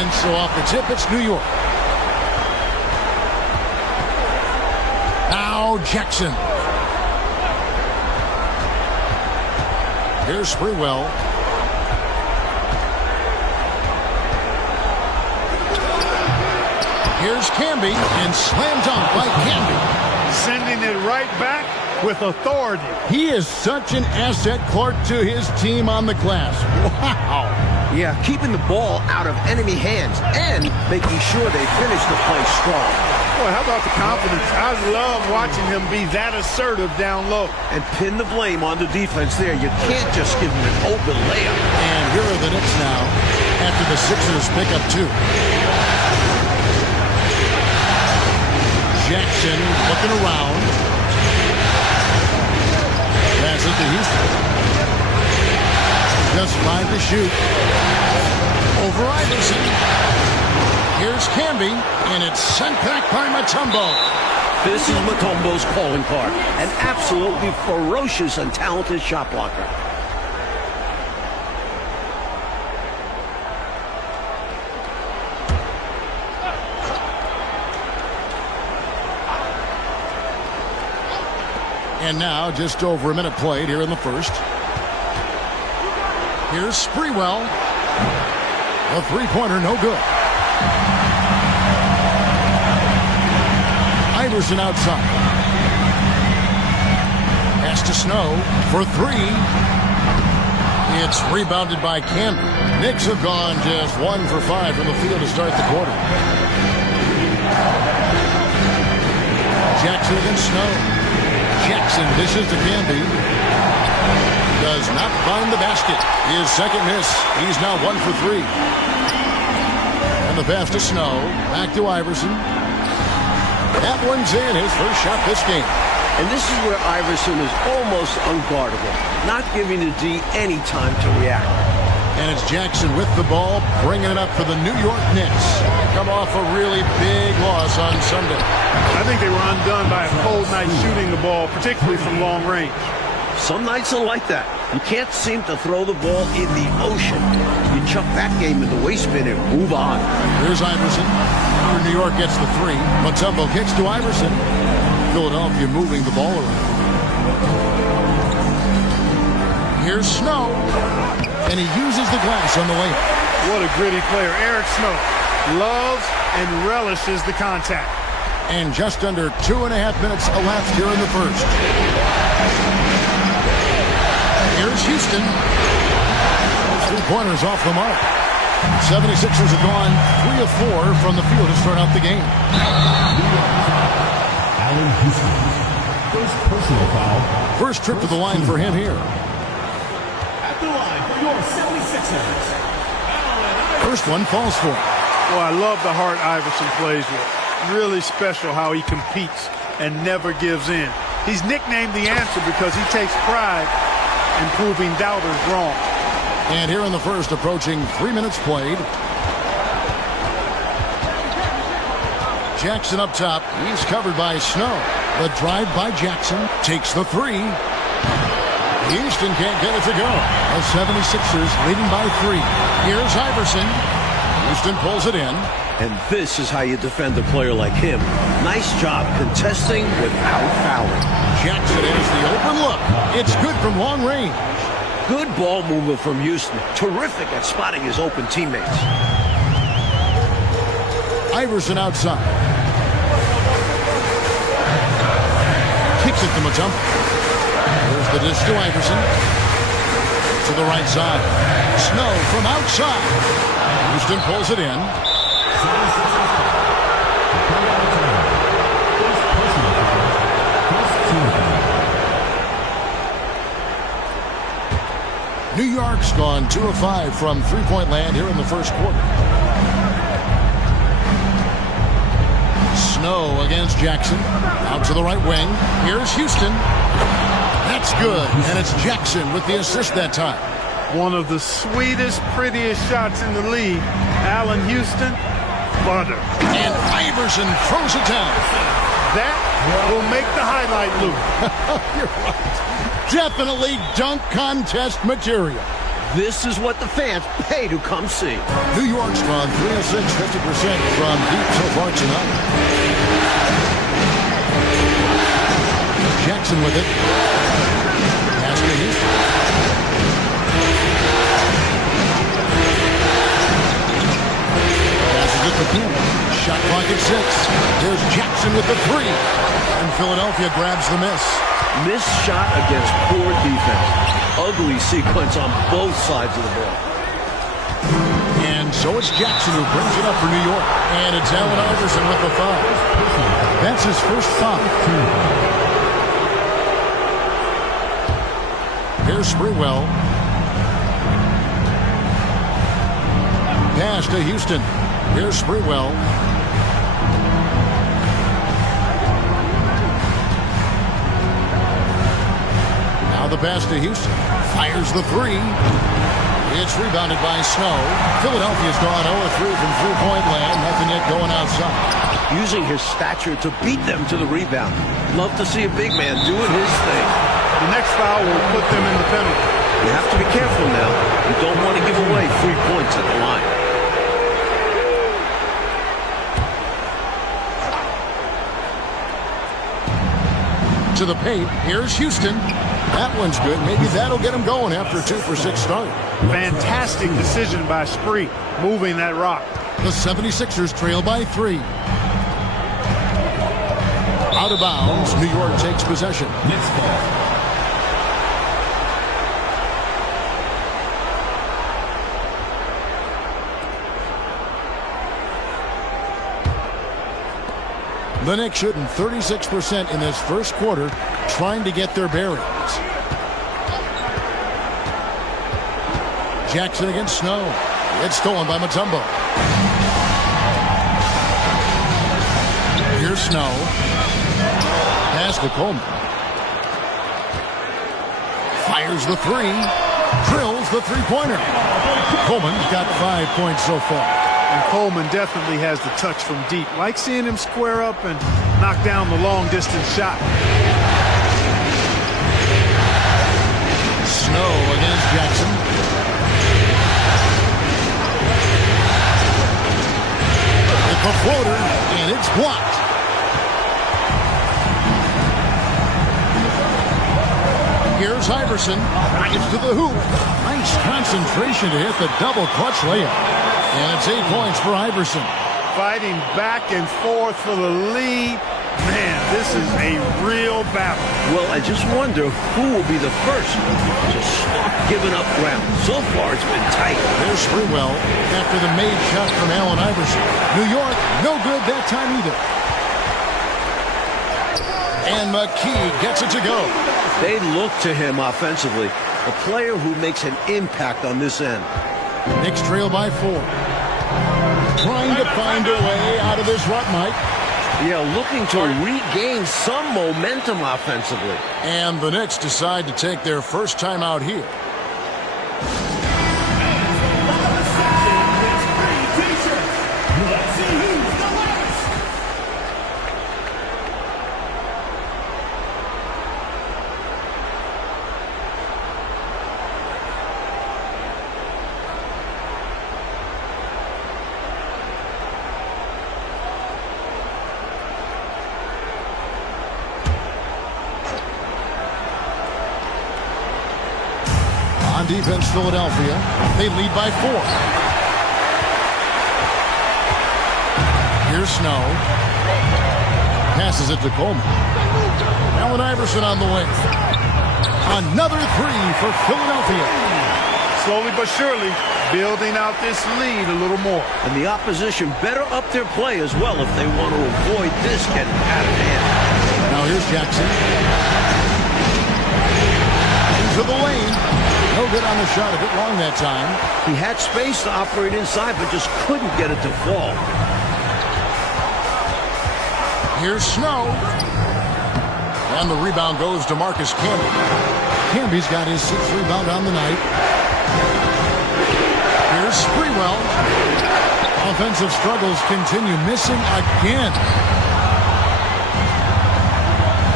And so off the tip, it's New York. Now Jackson. Here's Sprewell. Here's Camby, and slam dunk by Camby. Sending it right back with authority. He is such an asset, Clark, to his team on the glass. Wow. Yeah, keeping the ball out of enemy hands and making sure they finish the play strong. Boy, how about the confidence? I love watching him be that assertive down low. And pin the blame on the defense there. You can't just give him an open layup. And here are the Knicks now after the Sixers pick up 2. Jackson looking around. Pass it to Houston. Just 5 to shoot. Over Iverson. Here's Camby, and it's sent back by Mutombo. This is Mutombo's calling card. An absolutely ferocious and talented shot blocker. And now, just over a minute played here in the first. Here's Sprewell. A three-pointer, no good. Iverson outside. Pass to Snow for 3. It's rebounded by Camby. Knicks have gone just 1 for 5 from the field to start the quarter. Jackson against Snow. Jackson dishes to Camby. Does not find the basket. His second miss. He's now 1 for 3. And the pass to Snow. Back to Iverson. That one's in. His first shot this game. And this is where Iverson is almost unguardable. Not giving the D any time to react. And it's Jackson with the ball, bringing it up for the New York Knicks. Come off a really big loss on Sunday. I think they were undone by a cold night shooting the ball, particularly from long range. Some nights are like that. You can't seem to throw the ball in the ocean. You chuck that game in the waste bin and move on. Here's Iverson. New York gets the 3. Mutombo kicks to Iverson. Philadelphia moving the ball around. Here's Snow. And he uses the glass on the layup. What a gritty player. Eric Snow loves and relishes the contact. And just under 2.5 minutes elapsed here in the first. Here's Houston. 3-pointers off the mark. 76ers have gone 3 of 4 from the field to start out the game. Allen Houston. First personal foul. First trip to the line for him here. At the line for your 76ers. First one falls for him. Well, I love the heart Iverson plays with. Really special how he competes and never gives in. He's nicknamed the answer because he takes pride in proving doubters wrong. And here in the first, approaching 3 minutes played. Jackson up top. He's covered by Snow. The drive by Jackson takes the 3. Houston can't get it to go. The 76ers leading by 3. Here's Iverson. Houston pulls it in. And this is how you defend a player like him. Nice job contesting without fouling. Jackson has the open look. It's good from long range. Good ball movement from Houston. Terrific at spotting his open teammates. Iverson outside. Kicks it to Mutombo. There's the dish to Iverson. To the right side. Snow from outside. Houston pulls it in. New York's gone 2 of 5 from three-point land here in the first quarter. Snow against Jackson. Out to the right wing. Here's Houston. That's good. And it's Jackson with the assist that time. One of the sweetest, prettiest shots in the league. Allen Houston, butter. And Iverson throws it down. That will make the highlight loop. You're right. Definitely dunk contest material. This is what the fans pay to come see. New York's gone 3 of 6, 50% from deep so far tonight. Jackson with it. Pass to Houston. Passes it to Kim. Shot clock at 6. There's Jackson with the 3. And Philadelphia grabs the miss. Missed shot against poor defense. Ugly sequence on both sides of the ball. And so it's Jackson who brings it up for New York. And it's Allen Iverson with the foul. That's his first foul. Here's Sprewell. Pass to Houston. Here's Sprewell. Now the pass to Houston. Fires the 3. It's rebounded by Snow. Philadelphia's gone 0-3 from three-point land. Nothing yet going outside. Using his stature to beat them to the rebound. Love to see a big man doing his thing. The next foul will put them in the penalty. You have to be careful now. You don't want to give away 3 points at the line. To the paint. Here's Houston. That one's good. Maybe that'll get him going after a 2-for-6 start. Fantastic decision by Spree, moving that rock. The 76ers trail by 3. Out of bounds. New York takes possession. Knicks ball. The Knicks shooting 36% in this first quarter, trying to get their bearings. Jackson against Snow. It's stolen by Mutombo. Here's Snow. Pass to Coleman. Fires the 3. Drills the three-pointer. Coleman's got 5 points so far. And Coleman definitely has the touch from deep. Like seeing him square up and knock down the long-distance shot. Snow against Jackson. With the floater, and it's blocked. Here's Iverson. Drives to the hoop. Nice concentration to hit the double clutch layup. And it's 8 points for Iverson. Fighting back and forth for the lead. Man, this is a real battle. Well, I just wonder who will be the first to stop giving up ground. So far, it's been tight. There's Sprewell after the made shot from Allen Iverson. New York, no good that time either. And McKee gets it to go. They look to him offensively. A player who makes an impact on this end. Knicks trail by 4. Trying to find a way out of this rut, Mike. Yeah, looking to regain some momentum offensively. And the Knicks decide to take their first time out here. Let's see who's the loudest. On defense, Philadelphia. They lead by 4. Here's Snow. Passes it to Coleman. Allen Iverson on the way. Another 3 for Philadelphia. Slowly but surely, building out this lead a little more. And the opposition better up their play as well if they want to avoid this getting out of hand. Now here's Jackson. Into the lane. No good on the shot, a bit long that time. He had space to operate inside, but just couldn't get it to fall. Here's Snow. And the rebound goes to Marcus Camby. Camby's got his 6th rebound on the night. Here's Sprewell. Offensive struggles continue, missing again.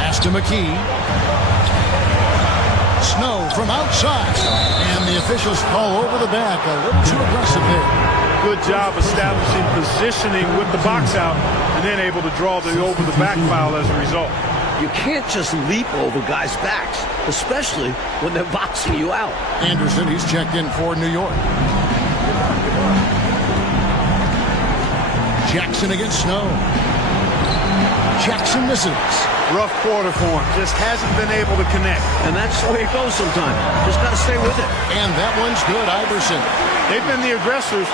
Pass to McKee. Snow from outside. And the officials call over the back. A little too aggressive there. Good job establishing positioning with the box out and then able to draw the over-the-back foul as a result. You can't just leap over guys' backs, especially when they're boxing you out. Anderson, he's checked in for New York. Jackson against Snow. Jackson misses. Rough quarter for him. Just hasn't been able to connect. And that's the way it goes sometimes. Just got to stay with it. And that one's good, Iverson. They've been the aggressors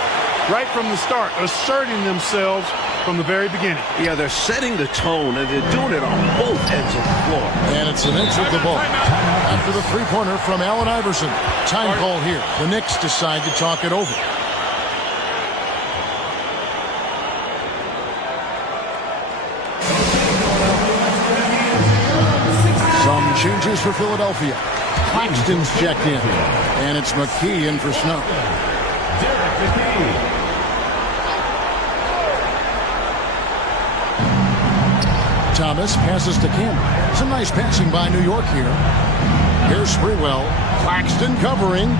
right from the start, asserting themselves from the very beginning. Yeah, they're setting the tone, and they're doing it on both ends of the floor. And it's the Knicks with the ball. After the three-pointer from Allen Iverson. Time call here. The Knicks decide to talk it over. Some changes for Philadelphia. Claxton's checked in. And it's McKee in for Snow. Thomas passes to Campbell. Some nice passing by New York here. Here's Sprewell. Claxton covering.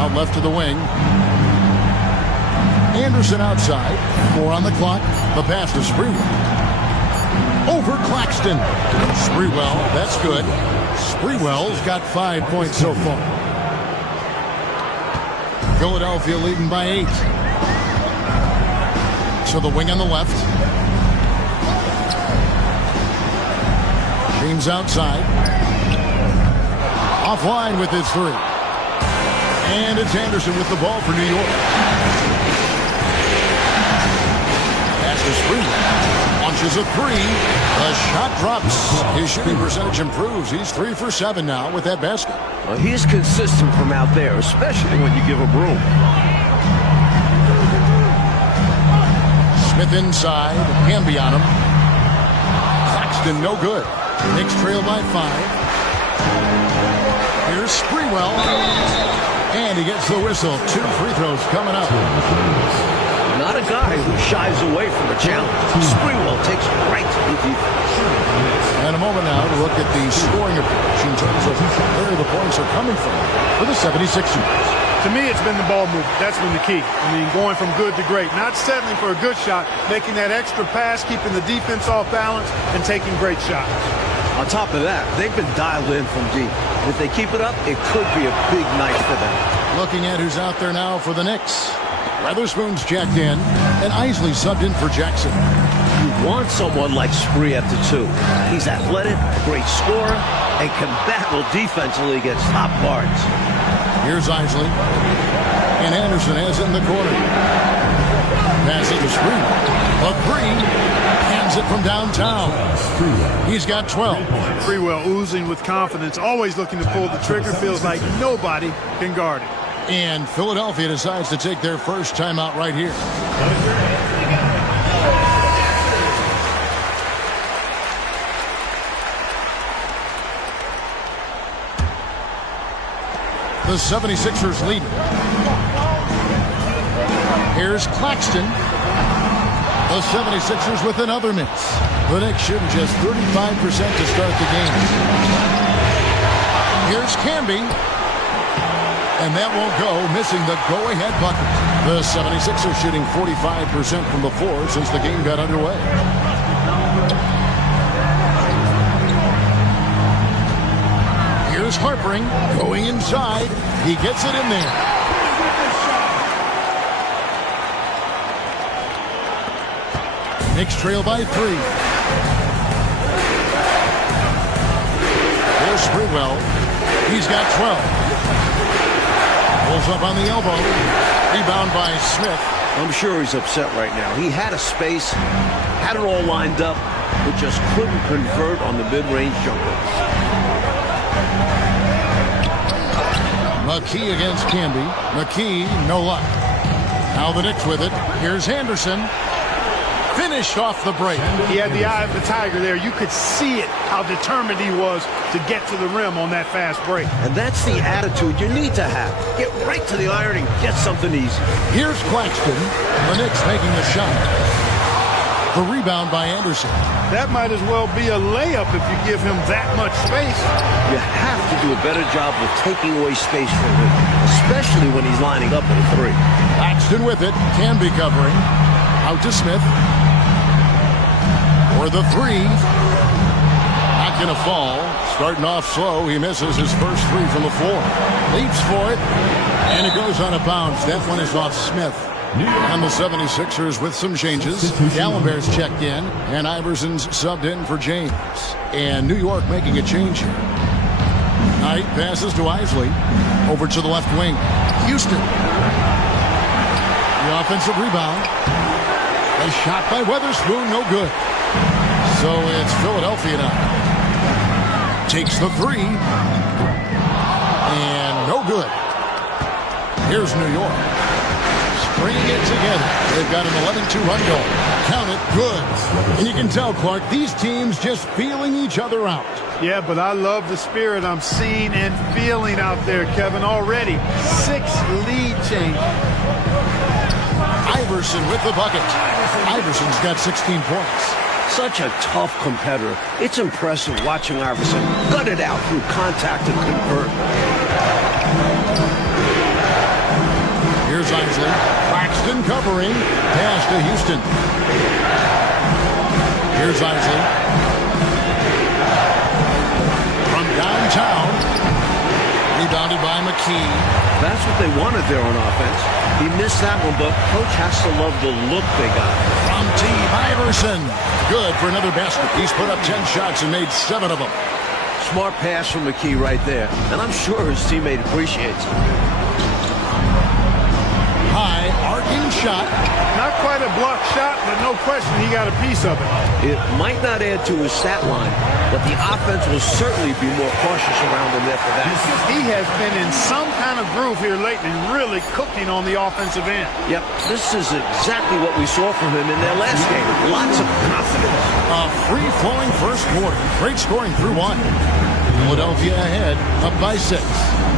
Out left to the wing. Anderson outside. 4 on the clock. The pass to Sprewell. Over Claxton. Sprewell, that's good. Sprewell's got 5 points so far. Philadelphia leading by 8. To the wing on the left. James outside. Offline with his 3. And it's Anderson with the ball for New York. Pass to Sprewell. Launches a 3. The shot drops. His shooting percentage improves. He's 3 for 7 now with that basket. Well, he's consistent from out there, especially when you give him room. Smith inside. Hamby on him. Claxton no good. Knicks trail by 5. Here's Sprewell. And he gets the whistle. 2 free throws coming up. Not a guy who shies away from a challenge. Sprewell takes right to the defense. And a moment now to look at the scoring approach in terms of where the points are coming from for the 76ers. To me, it's been the ball movement. That's been the key. I mean, going from good to great. Not settling for a good shot, making that extra pass, keeping the defense off balance, and taking great shots. On top of that, they've been dialed in from deep. If they keep it up, it could be a big night for them. Looking at who's out there now for the Knicks. Weatherspoon's checked in, and Isley subbed in for Jackson. You want someone like Spree at the 2. He's athletic, great scorer, and can battle defensively against top guards. Here's Isley. And Anderson has it in the corner. Passes to Spree. A 3. Hands it from downtown. He's got 12. Sprewell oozing with confidence, always looking to pull the trigger. Feels like nobody can guard it. And Philadelphia decides to take their first timeout right here. The 76ers lead. Here's Claxton. The 76ers with another miss. The Knicks shooting just 35% to start the game. Here's Camby. And that won't go, missing the go-ahead bucket. The 76ers shooting 45% from the floor since the game got underway. Here's Harpering going inside. He gets it in there. Knicks trail by 3. Here's Sprewell. He's got 12. Pulls up on the elbow. Rebound by Smith. I'm sure he's upset right now. He had a space, had it all lined up, but just couldn't convert on the mid-range jumper. McKee against Camby. McKee, no luck. Now the Knicks with it. Here's Anderson. Finished off the break. He had the eye of the tiger there. You could see it, how determined he was to get to the rim on that fast break. And that's the attitude you need to have. Get right to the iron and get something easy. Here's Claxton. The Knicks making the shot. The rebound by Anderson. That might as well be a layup if you give him that much space. You have to do a better job of taking away space from him, especially when he's lining up at a three. Paxton with it. Can be covering. Out to Smith. For the three. Not going to fall. Starting off slow. He misses his first three from the floor. Leaps for it. And it goes out of bounds. That one is off Smith. And the 76ers with some changes. Gallenberg's checked in, and Iverson's subbed in for James. And New York making a change here. Knight passes to Isley. Over to the left wing. Houston. The offensive rebound. A shot by Weatherspoon, no good. So it's Philadelphia now. Takes the three. And no good. Here's New York. Bringing it together. They've got an 11-2 run goal. Count it, good. And you can tell, Clark, these teams just feeling each other out. Yeah, but I love the spirit I'm seeing and feeling out there, Kevin. Already 6 lead change. Iverson with the bucket. Iverson's got 16 points. Such a tough competitor. It's impressive watching Iverson gut it out through contact and convert. Here's Isley. Claxton covering. Pass to Houston. Here's Isley. From downtown. Rebounded by McKee. That's what they wanted there on offense. He missed that one, but coach has to love the look they got. From Team Iverson. Good for another basket. He's put up 10 shots and made 7 of them. Smart pass from McKee right there, and I'm sure his teammate appreciates it. High, arcing shot. Not quite a block shot, but no question he got a piece of it. It might not add to his stat line, but the offense will certainly be more cautious around him after that. He has been in some kind of groove here lately, really cooking on the offensive end. Yep, this is exactly what we saw from him in their last game. Lots of confidence. A free-flowing first quarter. Great scoring through one. Philadelphia ahead, up by 6.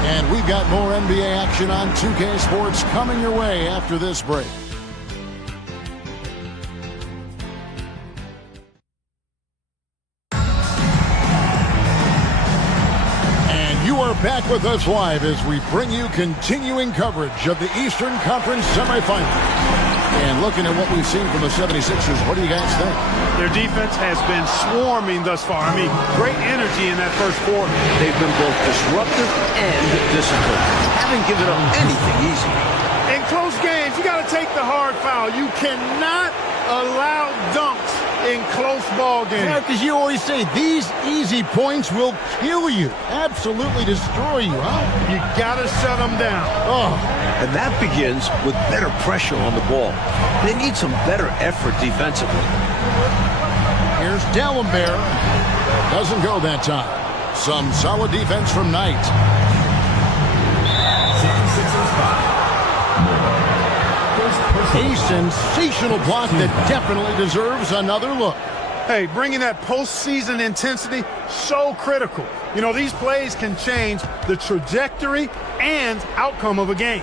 And we've got more NBA action on 2K Sports coming your way after this break. And you are back with us live as we bring you continuing coverage of the Eastern Conference semifinals. And looking at what we've seen from the 76ers, what do you guys think? Their defense has been swarming thus far. I mean, great energy in that first quarter. They've been both disruptive and disciplined. Haven't given up anything easy. In close games, you got to take the hard foul. You cannot allow dunks in close ball games. Yeah, because you always say these easy points will kill you. Absolutely destroy you, huh? You got to shut them down. Oh. And that begins with better pressure on the ball. They need some better effort defensively. Here's Gallenberg. Doesn't go that time. Some solid defense from Knight. 76ers 5. A sensational block that definitely deserves another look. Hey, bringing that postseason intensity, so critical. You know, these plays can change the trajectory and outcome of a game.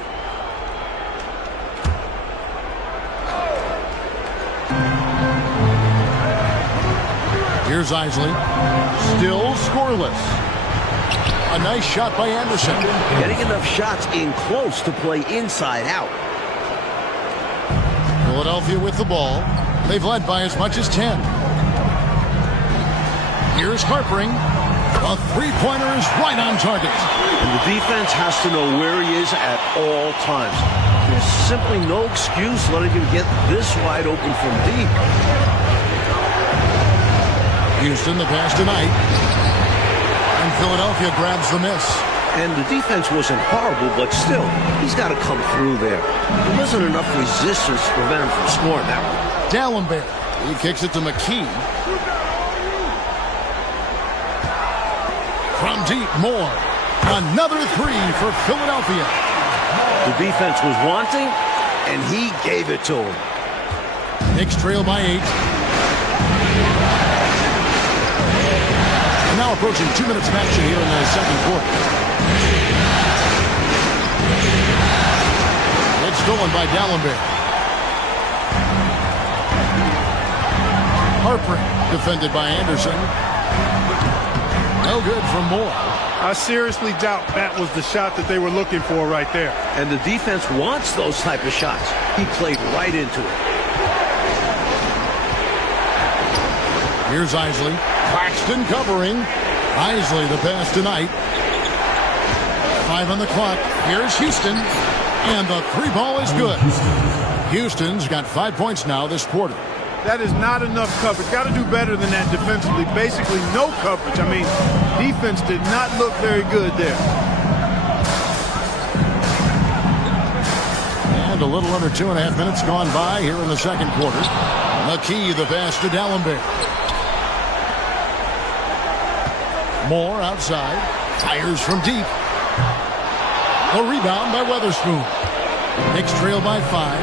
Here's Isley. Still scoreless. A nice shot by Anderson. Getting enough shots in close to play inside out. Philadelphia with the ball. They've led by as much as 10. Here's Harpering. A three-pointer is right on target. And the defense has to know where he is at all times. There's simply no excuse letting him get this wide open from deep. Houston, the pass tonight. And Philadelphia grabs the miss. And the defense wasn't horrible, but still, he's got to come through there. There wasn't enough resistance to prevent him from scoring that one. Gallenberg. He kicks it to McKee. From deep, Moore. Another three for Philadelphia. The defense was wanting, and he gave it to him. Knicks trail by 8. And now approaching 2 minutes of action here in the second quarter. It's stolen by Gallenberg. Harper defended by Anderson. No good from Moore. I seriously doubt that was the shot that they were looking for right there. And the defense wants those type of shots. He played right into it. Here's Isley. Claxton covering. Isley the pass tonight. 5 on the clock. Here's Houston. And the 3-ball is good. Houston's got 5 points now this quarter. That is not enough coverage. Got to do better than that defensively. Basically no coverage. I mean, defense did not look very good there. And a little under 2.5 minutes gone by here in the second quarter. McKee the pass to Dallenberg. Moore outside. Fires from deep. A rebound by Weatherspoon. Knicks trail by 5.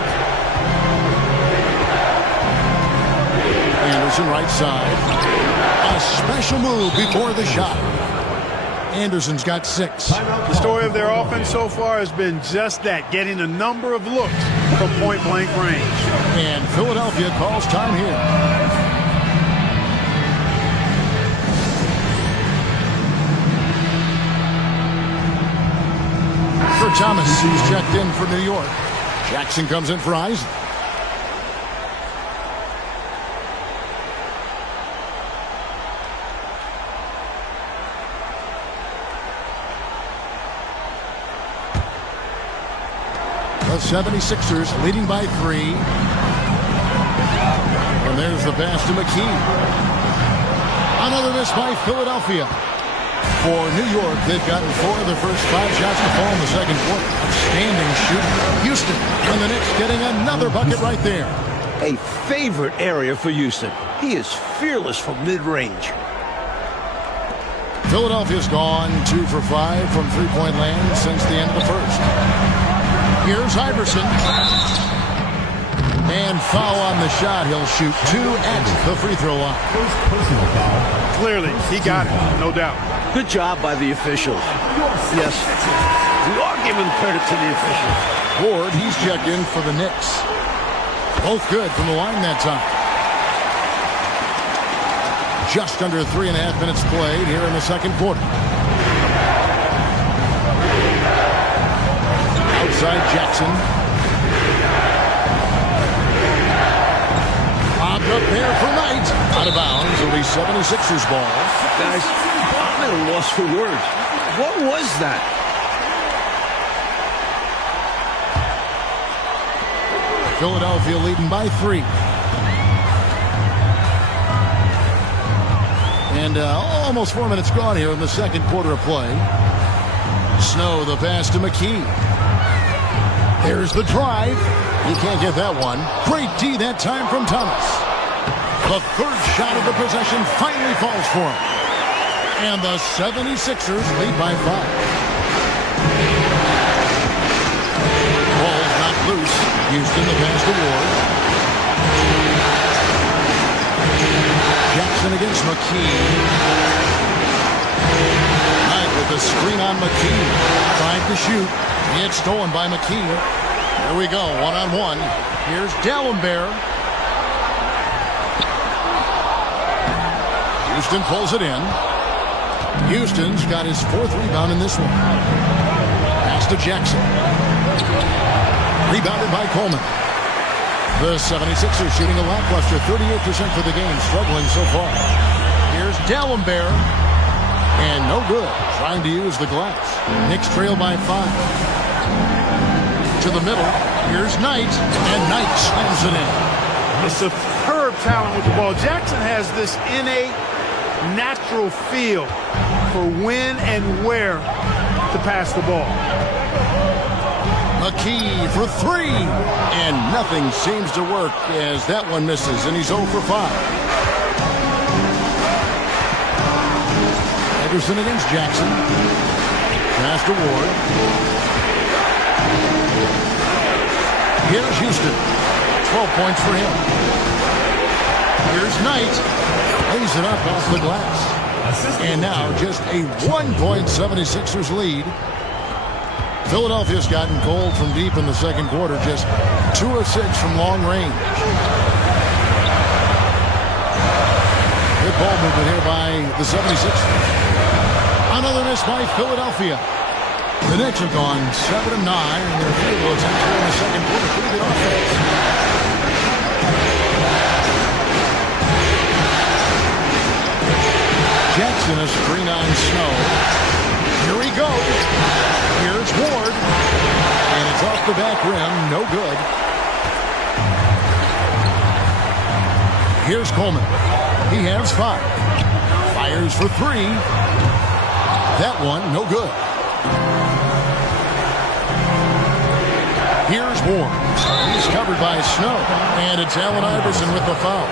Anderson right side. A special move before the shot. Anderson's got 6. The story of their offense so far has been just that, getting a number of looks from point-blank range. And Philadelphia calls time here. For Thomas, he's checked in for New York. Jackson comes in for Isley. The 76ers leading by 3. And there's the pass to McKee. Another miss by Philadelphia. For New York, they've gotten 4 of their first 5 shots to fall in the second quarter. Outstanding shooting. Houston and the Knicks getting another bucket right there. A favorite area for Houston. He is fearless from mid-range. Philadelphia's gone 2 for 5 from three-point land since the end of the first. Here's Iverson. And foul on the shot. He'll shoot 2 at the free throw line. First personal foul. Clearly, he got it, no doubt. Good job by the officials. Yes, we are giving credit to the officials. Ward, he's checked in for the Knicks. Both good from the line that time. Just under 3.5 minutes played here in the second quarter. Outside Jackson. Popped up there for Knight. Out of bounds. It'll be 76ers ball. Guys, I'm at a loss for words. What was that? Philadelphia leading by 3. And almost 4 minutes gone here in the second quarter of play. Snow the pass to McKee. There's the drive. He can't get that one. Great D that time from Thomas. The third shot of the possession finally falls for him. And the 76ers lead by 5. Ball's not loose. Houston the pass to Ward. Jackson against McKee. Knight with the screen on McKee. Tried to shoot. It's stolen by McKee. Here we go, one-on-one. Here's Dallenberg. Houston pulls it in. Houston's got his 4th rebound in this one. Pass to Jackson. Rebounded by Coleman. The 76ers shooting a lackluster 38% for the game, struggling so far. Here's Dallenberg. And no good. Trying to use the glass. Knicks trail by 5. To the middle. Here's Knight. And Knight slams it in. A superb talent with the ball. Jackson has this innate, natural feel for when and where to pass the ball. McKee for 3. And nothing seems to work as that one misses. And he's 0 for 5. Anderson against Jackson. Pass to Ward. Here's Houston. 12 points for him. Here's Knight. Lays it up off the glass. And now just a 1-point 76ers lead. Philadelphia's gotten cold from deep in the second quarter. Just 2 of 6 from long range. ball movement here by the 76ers. Another miss by Philadelphia. The Knicks have gone 7 of 9 in their field goal attempts in the second quarter. Pretty good offense. Jackson, a screen on Snow. Here he goes. Here's Ward. And it's off the back rim. No good. Here's Coleman. He has 5. Fires for 3. That one, no good. Here's Ward. He's covered by Snow. And it's Allen Iverson with the foul.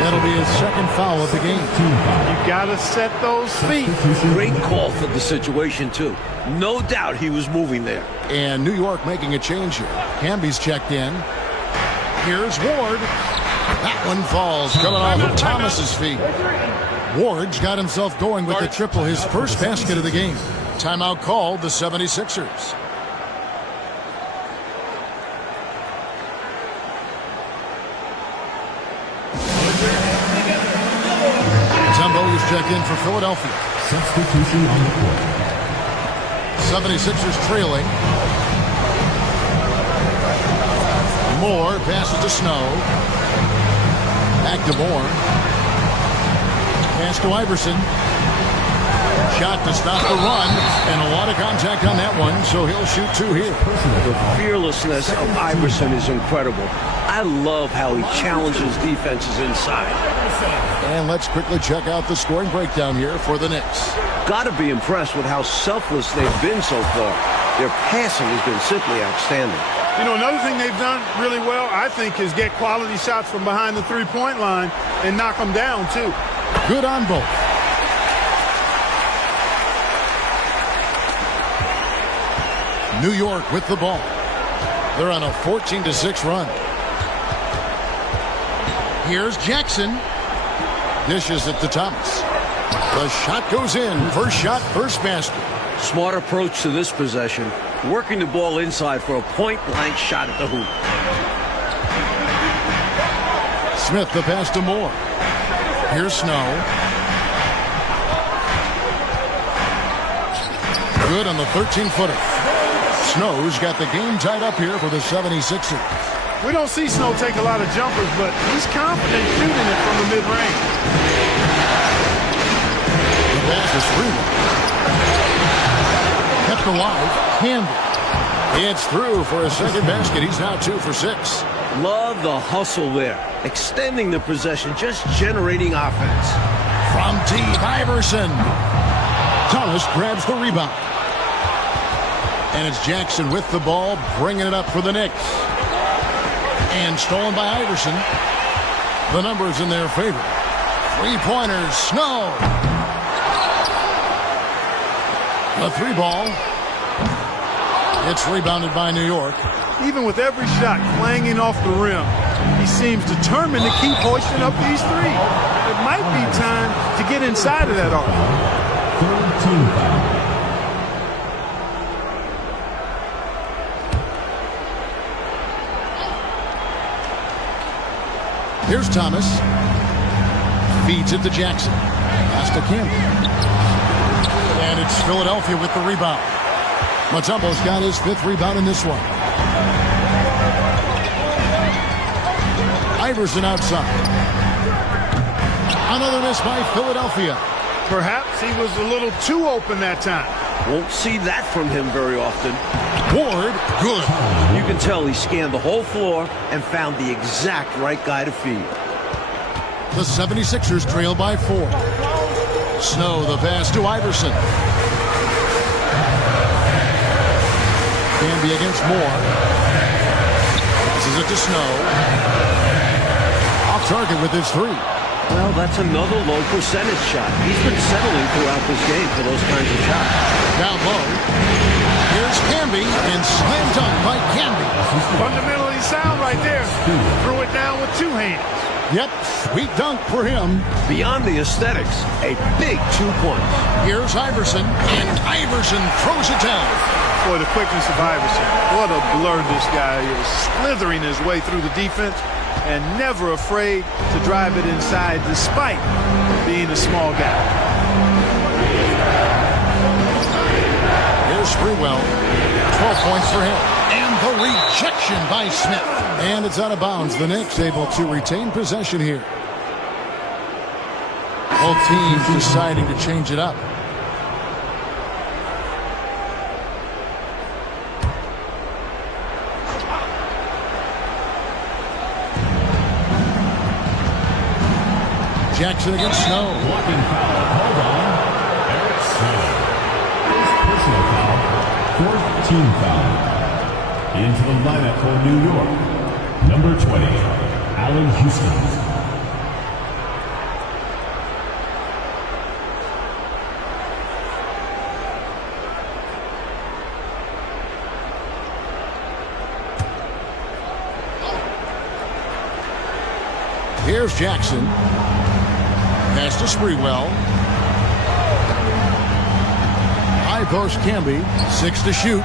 That'll be his second foul of the game. You got to set those feet. Great call for the situation, too. No doubt he was moving there. And New York making a change here. Camby's checked in. Here's Ward. That one falls, coming off of Thomas's feet. Ward's got himself going with the triple, his first basket of the game. Timeout called, the 76ers. Is checked in for Philadelphia. Substitution on the court. 76ers trailing. Moore passes to Snow. Back to Moore. Pass to Iverson. Shot to stop the run. And a lot of contact on that one, so he'll shoot 2 here. The fearlessness of Iverson is incredible. I love how he challenges defenses inside. And let's quickly check out the scoring breakdown here for the Knicks. Got to be impressed with how selfless they've been so far. Their passing has been simply outstanding. You know, another thing they've done really well, I think, is get quality shots from behind the three-point line and knock them down, too. Good on both. New York with the ball. They're on a 14-6 run. Here's Jackson. Dishes it to Thomas. The shot goes in. First shot, first basket. Smart approach to this possession. Working the ball inside for a point-blank shot at the hoop. Smith the pass to Moore. Here's Snow. Good on the 13-footer. Snow's got the game tied up here for the 76ers. We don't see Snow take a lot of jumpers, but he's confident shooting it from the mid-range. The pass is through. Kept alive. Camby. It's through for a second basket. He's now 2 for 6. Love the hustle there. Extending the possession, just generating offense. From deep, Iverson. Thomas grabs the rebound. And it's Jackson with the ball, bringing it up for the Knicks. And stolen by Iverson. The numbers in their favor. 3-pointers, Snow. The 3 ball. It's rebounded by New York. Even with every shot clanging off the rim, he seems determined to keep hoisting up these threes. It might be time to get inside of that arc. Third team foul. Here's Thomas. Feeds it to Jackson. Pass to Campbell. And it's Philadelphia with the rebound. Mutombo's got his 5th rebound in this one. Iverson outside. Another miss by Philadelphia. Perhaps he was a little too open that time. Won't see that from him very often. Ward, good. You can tell he scanned the whole floor and found the exact right guy to feed. The 76ers trail by 4. Snow the pass to Iverson. Camby against Moore. Passes it to Snow. Off target with his 3. Well, that's another low percentage shot. He's been settling throughout this game for those kinds of shots. Down low. Here's Camby, and slam dunk by Camby. Fundamentally sound right there. Threw it down with 2 hands. Yep, sweet dunk for him. Beyond the aesthetics, a big 2 points. Here's Iverson, and Iverson throws it down. Boy, the quickness of Iverson. What a blur this guy is. Slithering his way through the defense and never afraid to drive it inside despite being a small guy. Here's Sprewell. 12 points for him. And the rejection by Smith. And it's out of bounds. The Knicks able to retain possession here. Both teams deciding to change it up. Jackson against Snow. Walking foul. Hold on. Eric Snow. His personal foul. 4th team foul. Into the lineup for New York. Number 20, Allen Houston. Here's Jackson. Pass to Sprewell. High post Camby. 6 to shoot.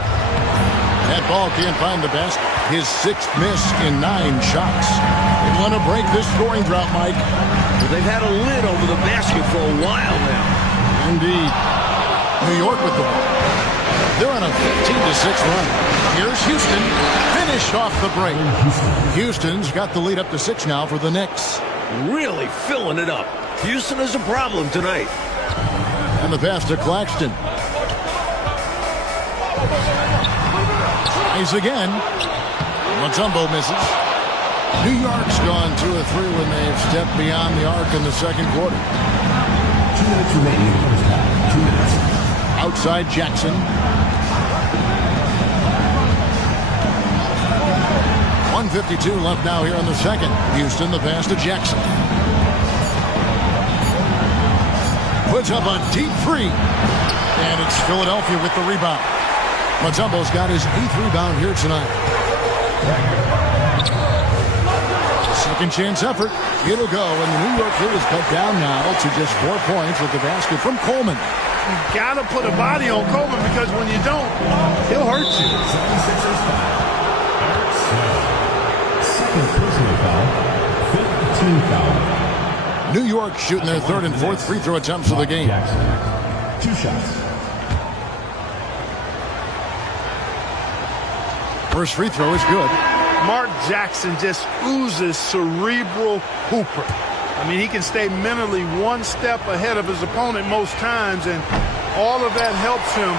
That ball can't find the basket. His 6th miss in 9 shots. They want to break this scoring drought, Mike. Well, they've had a lid over the basket for a while now. Indeed. New York with the ball. They're on a 15-6 run. Here's Houston. Finished off the break. Houston's got the lead up to 6 now for the Knicks. Really filling it up. Houston is a problem tonight. And the pass to Claxton. Tries again. Mutombo misses. New York's gone 2 of 3 when they've stepped beyond the arc in the second quarter. 2 minutes remaining in the first half. 2 minutes. Outside Jackson. 1:52 left now here in the second. Houston, the pass to Jackson. Puts up a deep 3. And it's Philadelphia with the rebound. Mutombo's got his 8th rebound here tonight. Second chance effort. It'll go, and the New York lead is cut down now to just 4 points with the basket from Coleman. You got to put a body on Coleman because when you don't, he'll hurt you. 76ers foul. Eric Snow. 2nd personal foul. 5th team foul. New York shooting their 3rd and 4th free throw attempts of the game. Jackson. 2 shots. First free throw is good. Mark Jackson just oozes cerebral hooper. I mean, he can stay mentally 1 step ahead of his opponent most times, and all of that helps him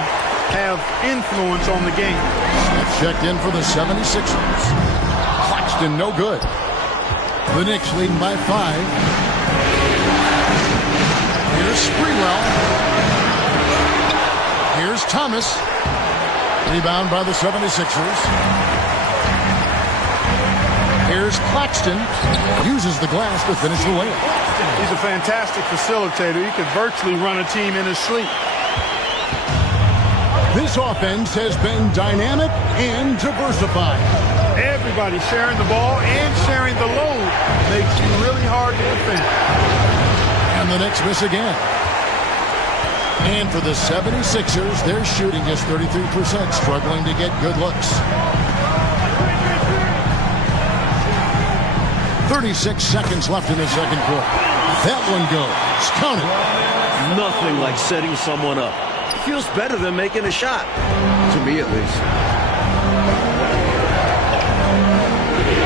have influence on the game. Smith checked in for the 76ers. Claxton no good. The Knicks leading by 5. Here's Sprewell. Here's Thomas. Rebound by the 76ers. Here's Claxton. Uses the glass to finish the layup. He's a fantastic facilitator. He could virtually run a team in his sleep. This offense has been dynamic and diversified. Everybody sharing the ball and sharing the load makes you really hard to defend. And the Knicks miss again. And for the 76ers, they're shooting just 33%, struggling to get good looks. 36 seconds left in the second quarter. That one goes. Count it. Nothing like setting someone up. Feels better than making a shot. To me, at least.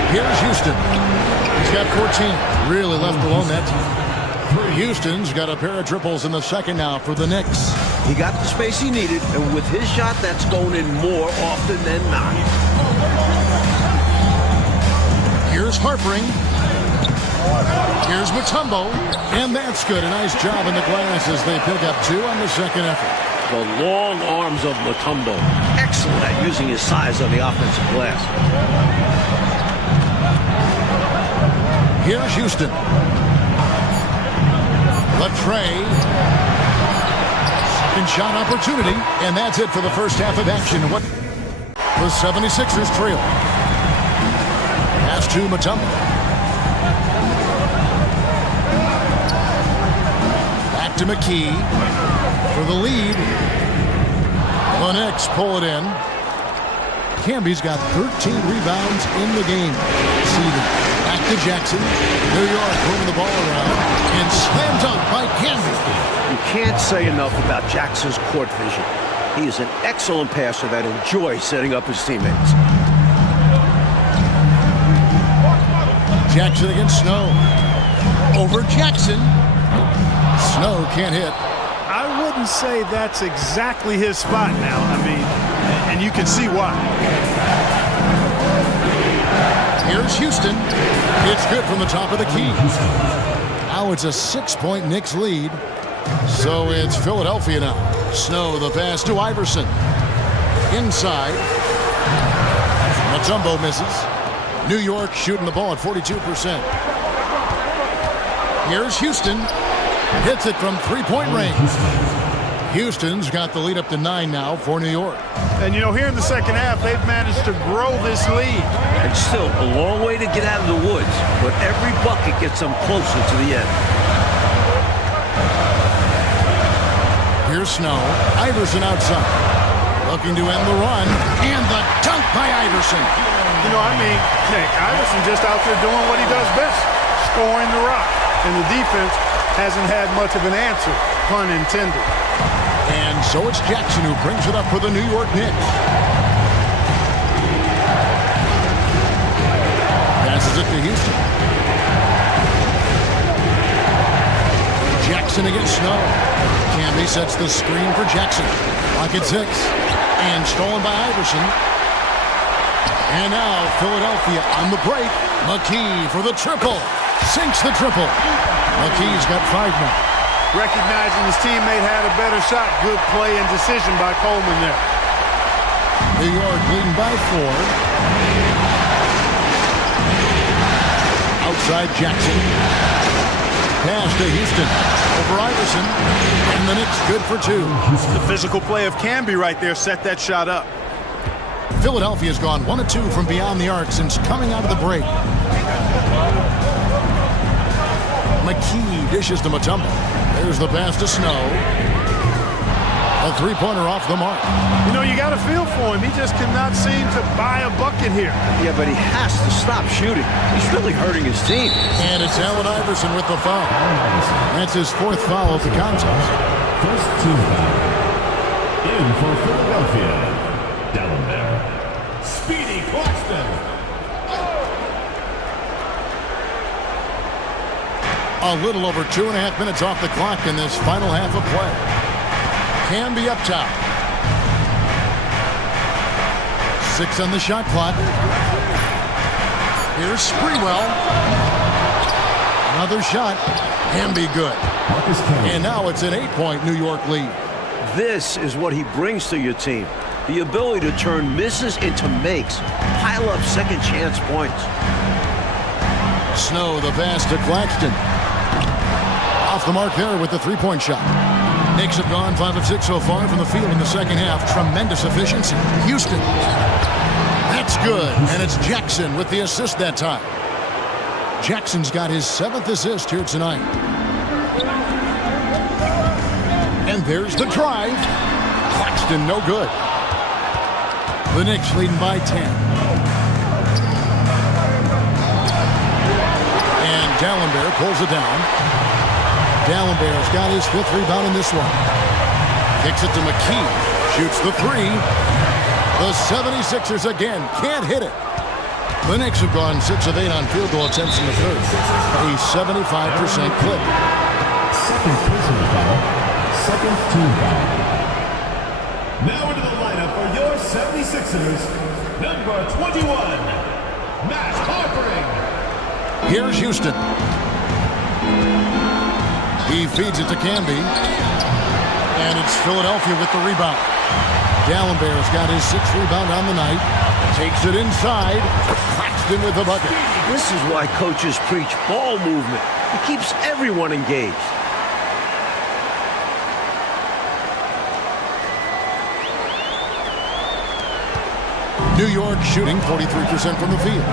Here's Houston. He's got 14. Really left alone that time. Houston's got a pair of triples in the second now for the Knicks. He got the space he needed, and with his shot, that's going in more often than not. Here's Harpering. Here's Mutombo. And that's good. A nice job in the glass as they pick up 2 on the second effort. The long arms of Mutombo. Excellent at using his size on the offensive glass. Here's Houston. Trey. Second shot opportunity, and that's it for the first half of action. What the 76ers trail. Pass to Mutombo. to McKee for the lead. The Knicks pull it in. Camby's got 13 rebounds in the game. Seeded back to Jackson. New York moving the ball around and slam dunk by Camby. You can't say enough about Jackson's court vision. He is an excellent passer that enjoys setting up his teammates. Jackson against Snow. Over Jackson. Snow can't hit. I wouldn't say that's exactly his spot now. I mean, and you can see why. Here's Houston. It's good from the top of the key. Now it's a 6-point Knicks lead. So it's Philadelphia now. Snow, the pass to Iverson. Inside. Mutombo misses. New York shooting the ball at 42%. Here's Houston. Hits it from three-point range. Houston's got the lead up to 9 now for New York. And, you know, here in the second half, they've managed to grow this lead. And still a long way to get out of the woods, but every bucket gets them closer to the end. Here's Snow. Iverson outside. Looking to end the run. And the dunk by Iverson. You know, I mean, Nick, Iverson just out there doing what he does best, scoring the rock. And the defense hasn't had much of an answer, pun intended. And so it's Jackson who brings it up for the New York Knicks. Passes it to Houston. Jackson against Snow. Camby sets the screen for Jackson. Clock at 6. And stolen by Iverson. And now Philadelphia on the break. McKee for the triple. Sinks the triple. McKee's got 5 now. Recognizing his teammate had a better shot. Good play and decision by Coleman there. New York leading by 4. Outside Jackson. Pass to Houston. Over Iverson. And the Knicks good for 2. The physical play of Camby right there set that shot up. Philadelphia's gone 1 of 2 from beyond the arc since coming out of the break. McKee dishes to Mutombo. There's the pass to Snow. A three-pointer off the mark. You know, you got to feel for him. He just cannot seem to buy a bucket here. Yeah, but he has to stop shooting. He's really hurting his team. And it's Allen Iverson with the foul. That's his 4th foul of the contest. First team foul. In for Philadelphia. Down there. Speedy Claxton. A little over 2.5 minutes off the clock in this final half of play. Camby up top. 6 on the shot clock. Here's Sprewell. Another shot. Camby good. And now it's an 8-point New York lead. This is what he brings to your team. The ability to turn misses into makes. Pile up second chance points. Snow, the pass to Claxton. Off the mark there with the 3-point shot. Knicks have gone 5 of 6 so far from the field in the second half. Tremendous efficiency. Houston. That's good. And it's Jackson with the assist that time. Jackson's got his 7th assist here tonight. And there's the drive. Claxton no good. The Knicks leading by 10. And Dallenberg pulls it down. Dallenberg's got his 5th rebound in this one. Kicks it to McKee. Shoots the 3. The 76ers again can't hit it. The Knicks have gone 6 of 8 on field goal attempts in the 3rd. A 75% clip. Second personal foul. Second team foul. Now into the lineup for your 76ers. Number 21, Matt Harpering. Here's Houston. He feeds it to Camby. And it's Philadelphia with the rebound. Dallenberg's got his 6th rebound on the night. Takes it inside. Claxton with the bucket. This is why coaches preach ball movement. It keeps everyone engaged. New York shooting 43% from the field.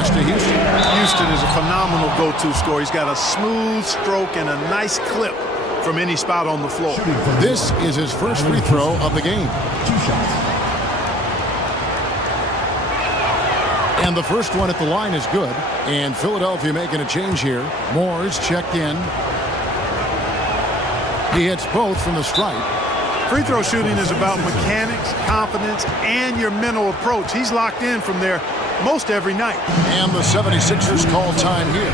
Pass to Houston. Houston is a phenomenal go-to scorer. He's got a smooth stroke and a nice clip from any spot on the floor. This is his first free throw of the game. 2 shots. And the first one at the line is good. And Philadelphia making a change here. Moore's checked in. He hits both from the stripe. Free throw shooting is about mechanics, confidence, and your mental approach. He's locked in from there most every night. And the 76ers call time here.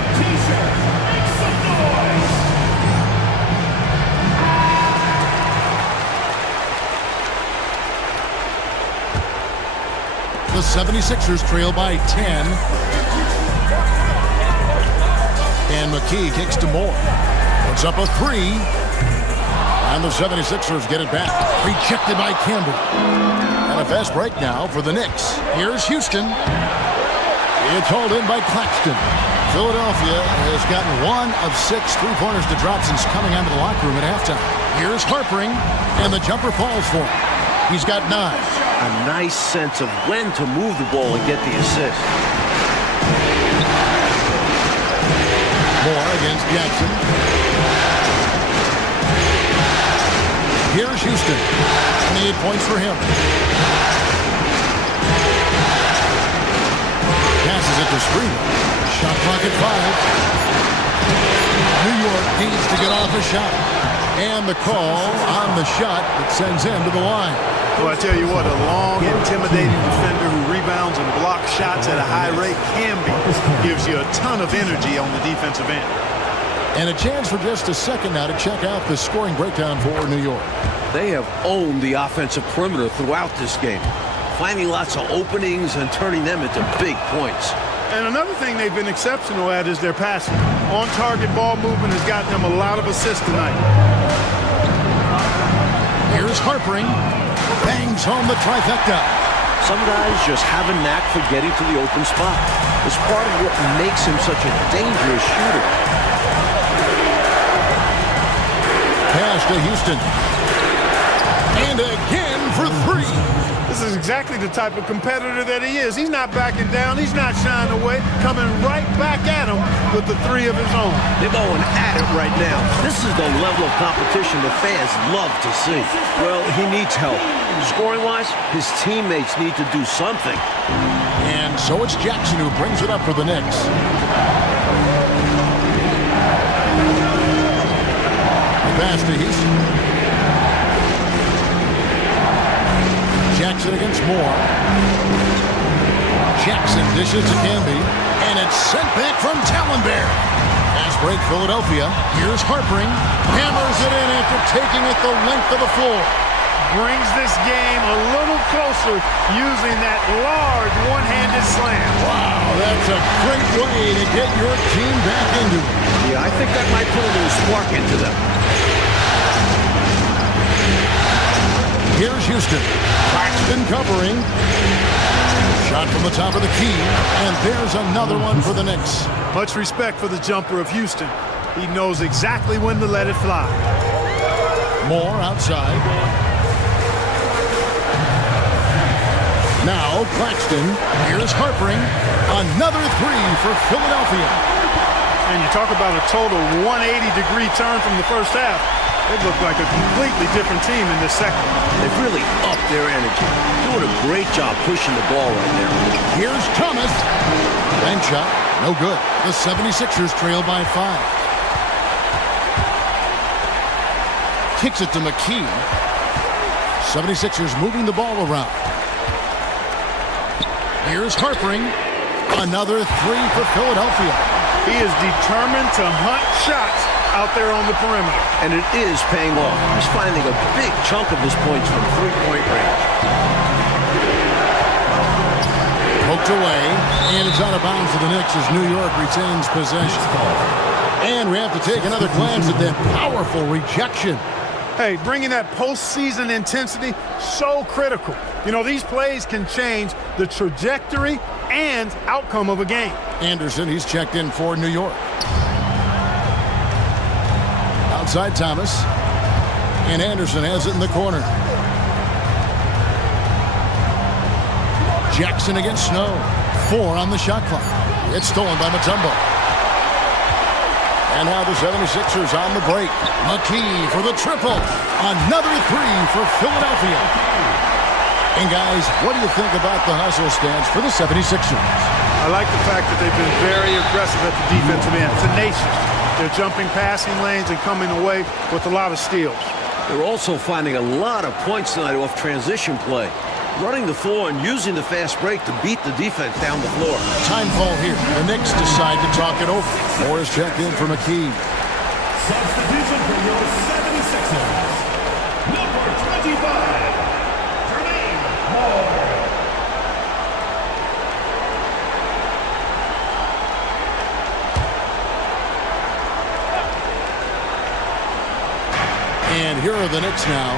The 76ers trail by 10. And McKee kicks to Moore. Puts up a three. And the 76ers get it back. Rejected by Campbell. And a fast break now for the Knicks. Here's Houston. It's hauled in by Claxton. Philadelphia has gotten 1 of 6 three-pointers to drop since coming out of the locker room at halftime. Here's Harpering. And the jumper falls for him. He's got 9. A nice sense of when to move the ball and get the assist. Moore against Jackson. Here's Houston. 28 points for him. Passes it to Screamer. Shot clock at 5. New York needs to get off a shot. And the call on the shot that sends him to the line. Well, I tell you what, a long, intimidating defender who rebounds and blocks shots at a high rate can be. Gives you a ton of energy on the defensive end. And a chance for just a second now to check out the scoring breakdown for New York. They have owned the offensive perimeter throughout this game, finding lots of openings and turning them into big points. And another thing they've been exceptional at is their passing. On-target ball movement has gotten them a lot of assists tonight. Here's Harpering. Bangs home the trifecta. Some guys just have a knack for getting to the open spot. It's part of what makes him such a dangerous shooter. Pass to Houston. And again for 3. This is exactly the type of competitor that he is. He's not backing down. He's not shying away. Coming right back at him with the 3 of his own. They're going at it right now. This is the level of competition the fans love to see. Well, he needs help. Scoring-wise, his teammates need to do something. And so it's Jackson who brings it up for the Knicks. The pass to Houston. Jackson against Moore. Jackson dishes to Canby. And it's sent back from Tallenberg. Fast break Philadelphia. Here's Harpering. Hammers it in after taking it the length of the floor. Brings this game a little closer using that large one-handed slam. Wow, that's a great way to get your team back into it. Yeah, I think that might put a little spark into them. Here's Houston. Claxton covering. Shot from the top of the key. And there's another one for the Knicks. Much respect for the jumper of Houston. He knows exactly when to let it fly. Moore outside. Now Claxton. Here's Harpering. Another 3 for Philadelphia. And you talk about a total 180-degree turn from the first half. They look like a completely different team in this second. They've really upped their energy. Doing a great job pushing the ball right now. Here's Thomas. Bank shot. No good. The 76ers trail by 5. Kicks it to McKee. 76ers moving the ball around. Here's Harpering. Another 3 for Philadelphia. He is determined to hunt shots out there on the perimeter. And it is paying off. He's finding a big chunk of his points from three-point range. Poked away, and it's out of bounds to the Knicks as New York retains possession. And we have to take another glance at that powerful rejection. Hey, bringing that postseason intensity, so critical. You know, these plays can change the trajectory and outcome of a game. Anderson, he's checked in for New York. Outside Thomas. And Anderson has it in the corner. Jackson against Snow. 4 on the shot clock. It's stolen by Mutombo. And now the 76ers on the break. McKee for the triple. Another three for Philadelphia. And guys, what do you think about the hustle stance for the 76ers? I like the fact that they've been very aggressive at the defensive end. Tenacious. They're jumping passing lanes and coming away with a lot of steals. They're also finding a lot of points tonight off transition play. Running the floor and using the fast break to beat the defense down the floor. Time call here. The Knicks decide to talk it over. Morris checked in for McKee. Substitution for your 76ers. Number 25, Jermaine Moore. And here are the Knicks now.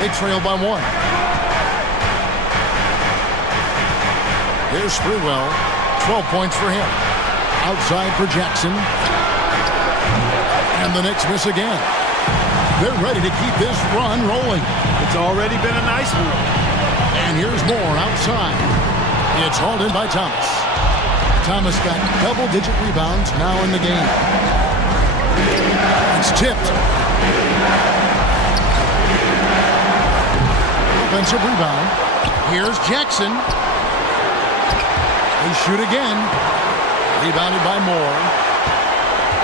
They trail by one. Here's Sprewell. 12 points for him. Outside for Jackson. And the Knicks miss again. They're ready to keep this run rolling. It's already been a nice one. And here's Moore outside. It's hauled in by Thomas. Thomas got double-digit rebounds now in the game. It's tipped. Offensive rebound. Here's Jackson. They shoot again. Rebounded by Moore.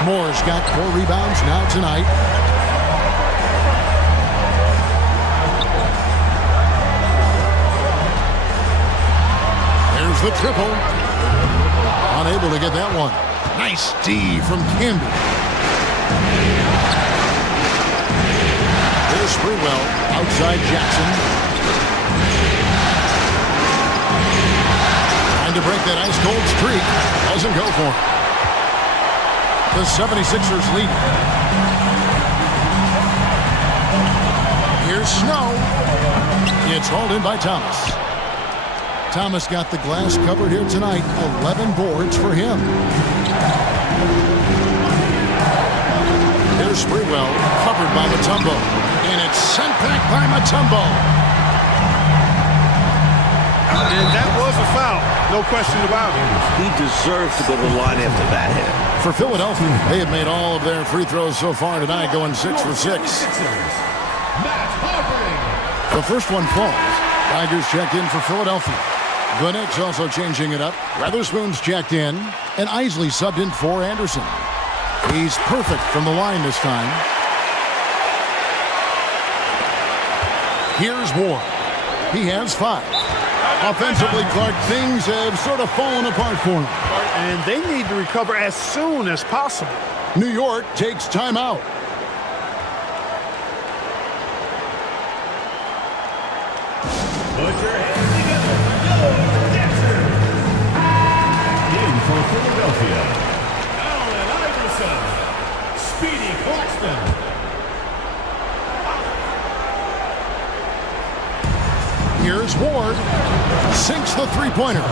Moore's got 4 rebounds now tonight. There's the triple. Unable to get that one. Nice D from Camby. Here's Sprewell. Outside Jackson. To break that ice-cold streak. Doesn't go for him. The 76ers lead. Here's Snow. It's hauled in by Thomas. Thomas got the glass covered here tonight. 11 boards for him. Here's Sprewell. Covered by Mutombo. And it's sent back by Mutombo. And that was a foul. No question about it. He deserves to go to the line after that hit. For Philadelphia, they have made all of their free throws so far tonight, going 6 for 6. The first one falls. Tigers checked in for Philadelphia. The Knicks also changing it up. Weatherspoon's checked in, and Isley subbed in for Anderson. He's perfect from the line this time. Here's Ward. He has 5. Offensively, Clark, things have sort of fallen apart for him. And they need to recover as soon as possible. New York takes timeout. Put your hands together for your Jackson. In for Philadelphia, Allen Iverson, Speedy Claxton. Here's Ward. Sinks the three-pointer.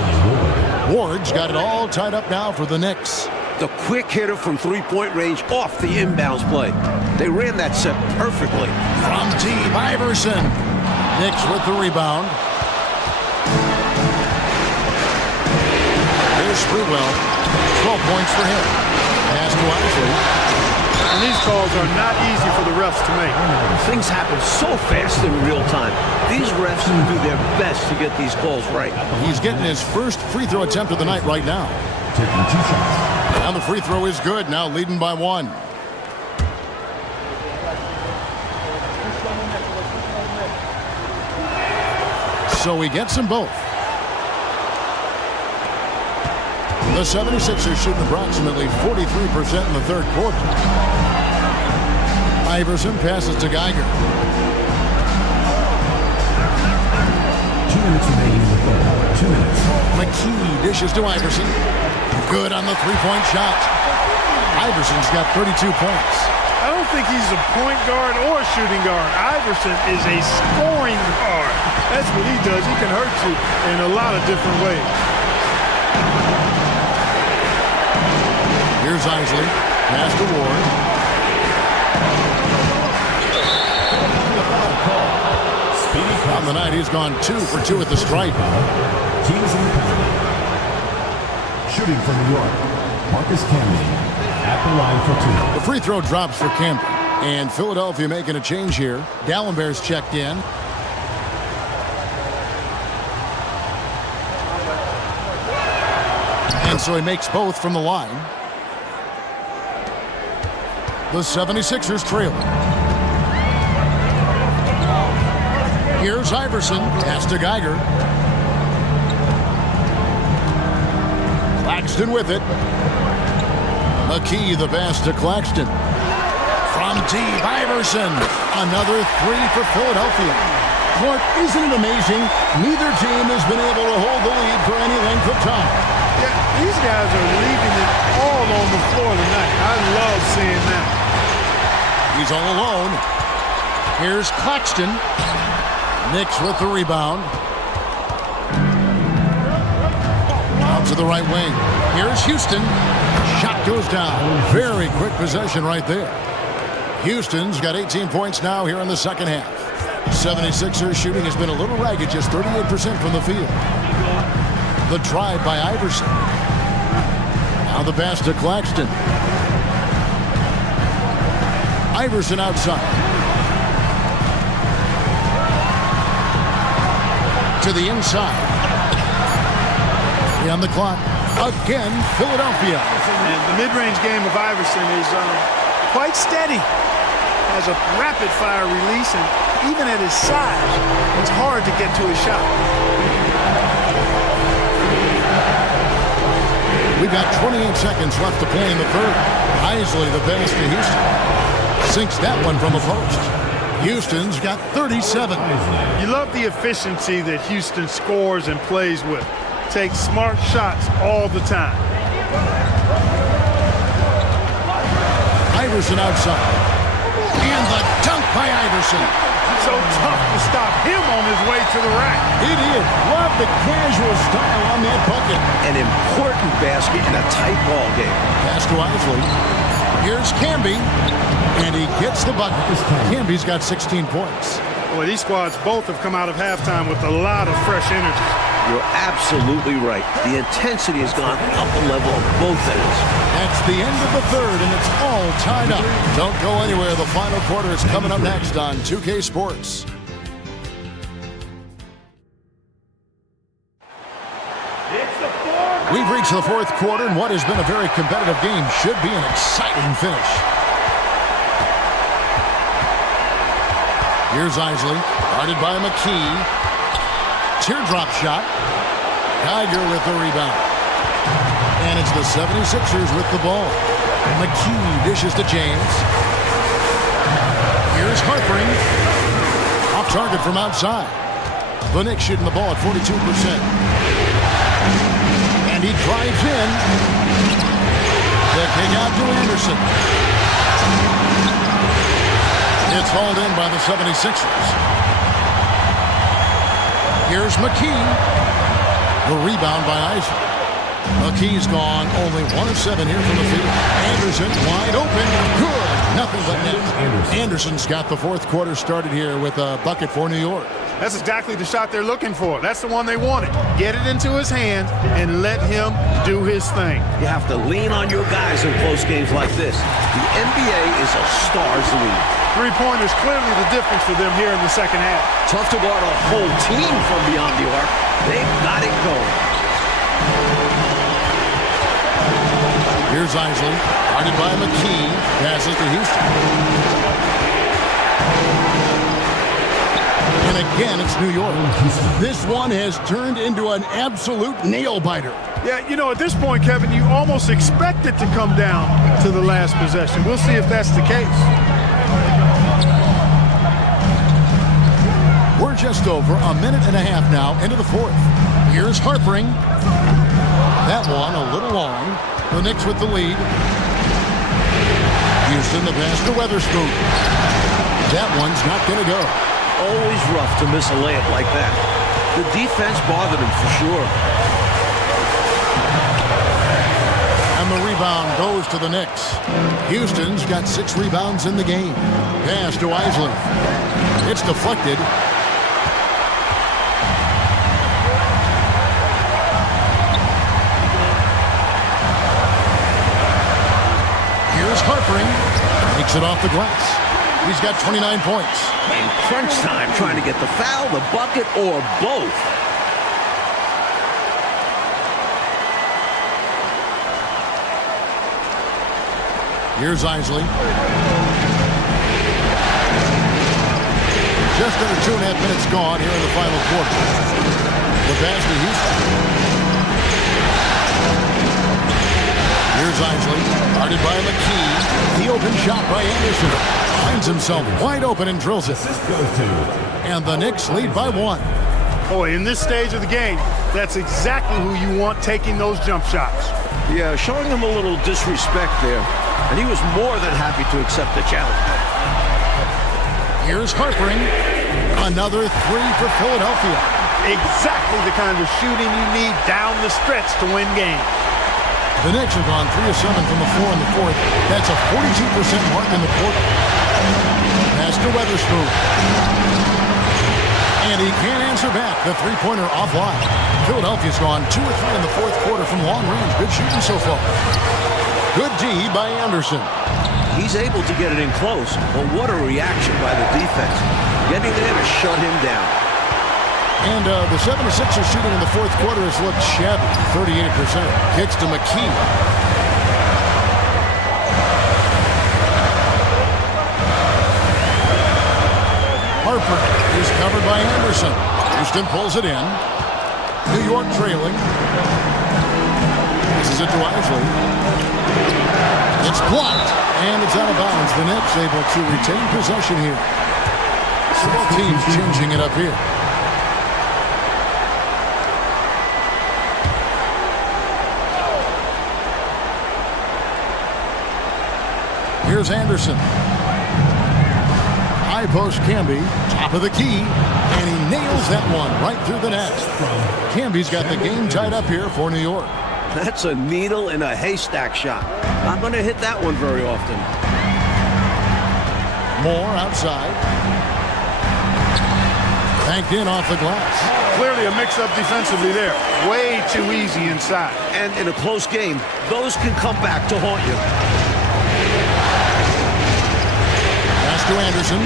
Ward's got it all tied up now for the Knicks. The quick hitter from three-point range off the inbounds play. They ran that set perfectly. From deep, Iverson. Knicks with the rebound. Here's Sprewell. 12 points for him. Pass to Isley. And these calls are not easy for the refs to make. Things happen so fast in real time. These refs do their best to get these calls right. He's getting his first free throw attempt of the night right now. Taking 2 shots. And the free throw is good, now leading by 1. So he gets them both. The 76ers shooting approximately 43% in the third quarter. Iverson passes to Geiger. 2 minutes remaining in the third. 2 minutes. McKee dishes to Iverson. Good on the three-point shot. Iverson's got 32 points. I don't think he's a point guard or a shooting guard. Iverson is a scoring guard. That's what he does. He can hurt you in a lot of different ways. Here's Isley. Pass to Ward. On the night, he's gone 2 for 2 at the stripe. Teams in the penalty. Shooting for New York, Marcus Camby at the line for two. The free throw drops for Camby. And Philadelphia making a change here. Dallenberg's checked in. And so he makes both from the line. The 76ers trail. Here's Iverson. Pass to Geiger. Claxton with it. McKee the pass to Claxton. From deep, Iverson. Another three for Philadelphia. Clark, isn't it amazing? Neither team has been able to hold the lead for any length of time. Yeah, these guys are leaving it all on the floor tonight. I love seeing that. He's all alone. Here's Claxton. Knicks with the rebound. Out to the right wing. Here's Houston. Shot goes down. Very quick possession right there. Houston's got 18 points now here in the second half. 76ers shooting has been a little ragged, just 38% from the field. The drive by Iverson. Now the pass to Claxton. Iverson outside. To the inside. On the clock. Again, Philadelphia. And the mid-range game of Iverson is quite steady. Has a rapid-fire release, and even at his size, it's hard to get to his shot. We've got 28 seconds left to play in the third. Isley the pass to Houston. Sinks that one from the post. Houston's got 37. You love the efficiency that Houston scores and plays with. Takes smart shots all the time. Iverson outside. And the dunk by Iverson. So tough to stop him on his way to the rack. It is. Love the casual style on that bucket. An important basket in a tight ball game. Pass to Isley. Here's Camby. And he gets the bucket. Camby's got 16 points. Boy, these squads both have come out of halftime with a lot of fresh energy. You're absolutely right. The intensity has gone up a level on both ends. That's the end of the third, and it's all tied up. Don't go anywhere. The final quarter is coming up next on 2K Sports. We've reached the fourth quarter, and what has been a very competitive game should be an exciting finish. Here's Isley, guarded by McKee. Teardrop shot. Geiger with the rebound. And it's the 76ers with the ball. McKee dishes to James. Here's Harpering. Off target from outside. The Knicks shooting the ball at 42%. And he drives in. The kick out to Anderson. It's hauled in by the 76ers. Here's McKee. The rebound by Isaac. McKee's gone. Only 1 of 7 here from the field. Anderson wide open. Good. Nothing but net. Anderson's got the fourth quarter started here with a bucket for New York. That's exactly the shot they're looking for. That's the one they wanted. Get it into his hand and let him do his thing. You have to lean on your guys in close games like this. The NBA is a stars league. Three-pointers clearly the difference for them here in the second half. Tough to guard a whole team from beyond the arc. They've got it going. Here's Isley, guarded by McKee. Passes to Houston. And again, it's New York. This one has turned into an absolute nail-biter. Yeah, you know, at this point, Kevin, you almost expect it to come down to the last possession. We'll see if that's the case. We're just over a minute and a half now into the fourth. Here's Harpering. That one a little long. The Knicks with the lead. Houston the pass to Weatherspoon. That one's not going to go. Always rough to miss a layup like that. The defense bothered him for sure. And the rebound goes to the Knicks. Houston's got 6 rebounds in the game. Pass to Isley. It's deflected. Harpering takes it off the glass. He's got 29 points. In crunch time, trying to get the foul, the bucket, or both. Here's Isley. Just under 2.5 minutes gone here in the final quarter. The pass to Houston. Here's Isley, guarded by McKee. The open shot by Anderson. Finds himself wide open and drills it. And the Knicks lead by 1. Boy, in this stage of the game, that's exactly who you want taking those jump shots. Yeah, showing him a little disrespect there. And he was more than happy to accept the challenge. Here's Harpering. Another 3 for Philadelphia. Exactly the kind of shooting you need down the stretch to win games. The Knicks have gone 3 of 7 from the floor in the fourth. That's a 42% mark in the quarter. Pass to Weatherspoon. And he can't answer back. The three-pointer offline. Philadelphia's gone 2 of 3 in the fourth quarter from long range. Good shooting so far. Good D by Anderson. He's able to get it in close, but what a reaction by the defense. Getting there to shut him down. And the 76ers shooting in the fourth quarter has looked shabby, 38%. Kicks to McKee. Harper is covered by Anderson. Houston pulls it in. New York trailing. Passes it to Isley. It's blocked, and it's out of bounds. The Knicks able to retain possession here. So both teams changing it up here. Here's Anderson. High post Camby, top of the key, and he nails that one right through the net. Camby's got the game tied up here for New York. That's a needle in a haystack shot. Not going to hit that one very often. Moore outside. Banked in off the glass. Clearly a mix-up defensively there. Way too easy inside. And in a close game, those can come back to haunt you. Pass to Anderson.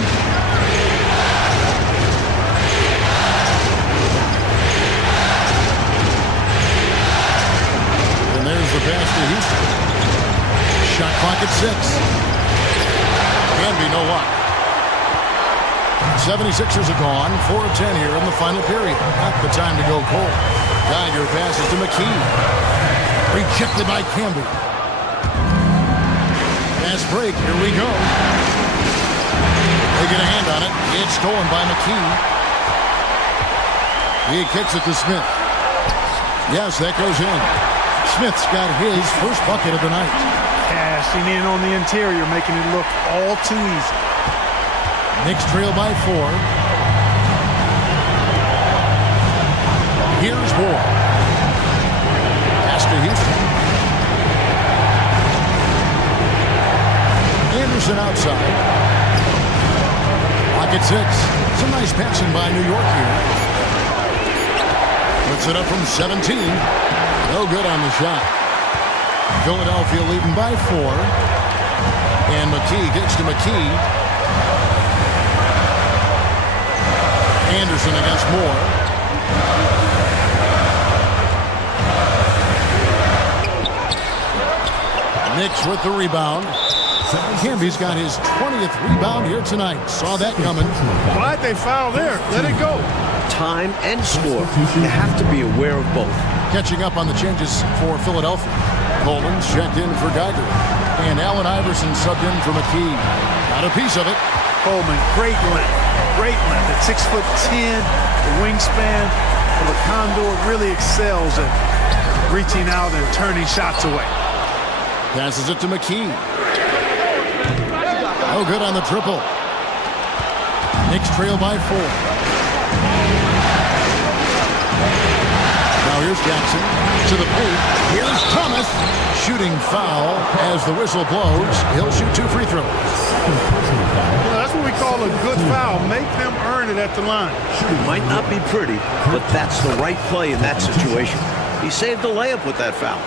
And there's the pass to Houston. Shot clock at 6. Can be no luck. 76ers are gone. 4 of 10 here in the final period. Not the time to go cold. Geiger passes to McKee. Rejected by Camby. Fast break. Here we go. They get a hand on it. It's stolen by McKee. He kicks it to Smith. Yes, that goes in. Smith's got his first bucket of the night. Cashing in on the interior, making it look all too easy. Knicks trail by 4. Here's Moore. Pass to Houston. Anderson outside. Pocket 6. Some nice passing by New York here. Puts it up from 17. No good on the shot. Philadelphia leading by 4. And McKee gets to McKee. Anderson against Moore. Knicks with the rebound. Camby's got his 20th rebound here tonight. Saw that coming. Why'd they foul there? Let it go. Time and score. You have to be aware of both. Catching up on the changes for Philadelphia. Coleman's checked in for Geiger. And Allen Iverson subbed in for McKee. Got a piece of it. Coleman, great length. Great length at 6'10", the wingspan of a Condor really excels at reaching out and turning shots away. Passes it to McKee. Oh, good on the triple. Knicks trail by 4. Now here's Jackson to the paint. Here's Thomas. Shooting foul as the whistle blows. He'll shoot 2 free throws. Well, that's what we call a good foul. Make them earn it at the line. Might not be pretty, but that's the right play in that situation. He saved the layup with that foul.